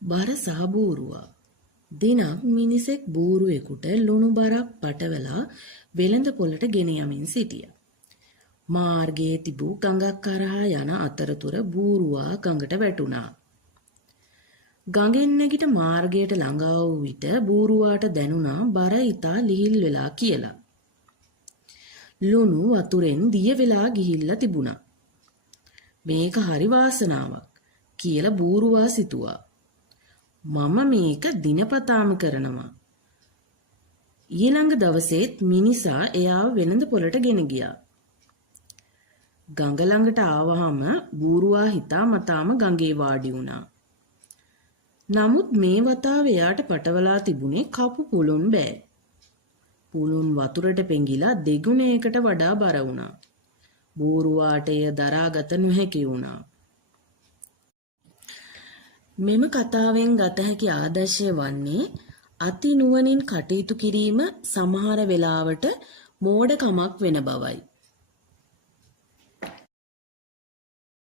බර සහ බූරුවා. දිනක් මිනිසෙක් බූරුවෙකුට ලුණු බරක් පටවලා වෙළඳ පොළට ගෙන යමින් සිටියා. මාර්ගයේ තිබූ ගඟක් කරහා යන අතරතුර බූරුවා ගඟට වැටුණා. ගඟෙන් නැගිට මාර්ගයට ළඟා වූ විට බූරුවාට දැනුණා බර ඉතා ලිහිල් වෙලා කියලා. ලුණු වතුරෙන් දිය වෙලා ගිහිල්ලා තිබුණා. මේක හරි වාසනාවක් කියලා බූරුවා සිතුවා. මම මේක දිනපතාම කරනවා. ඊළඟ දවසේත් මිනිසා එයාව වෙළඳ පොළට ගෙන ගියා. ගඟ ළඟට ආවහම බූරුවා හිතාමතාම ගඟේ වාඩි වුණා. නමුත් මේ වතාව එයාට පටවලා තිබුණේ කපු පුළුන් බෑ. පුළුන් වතුරට පෙඟිලා දෙගුණයකට වඩා බර වුණා. බූරුවාට එය දරාගත නොහැකි වුණා. මෙම කතාවෙන් ගත හැකි ආදර්ශය වන්නේ අති නුවණින් කටයුතු කිරීම සමහර වෙලාවට මෝඩකමක් වෙන බවයි.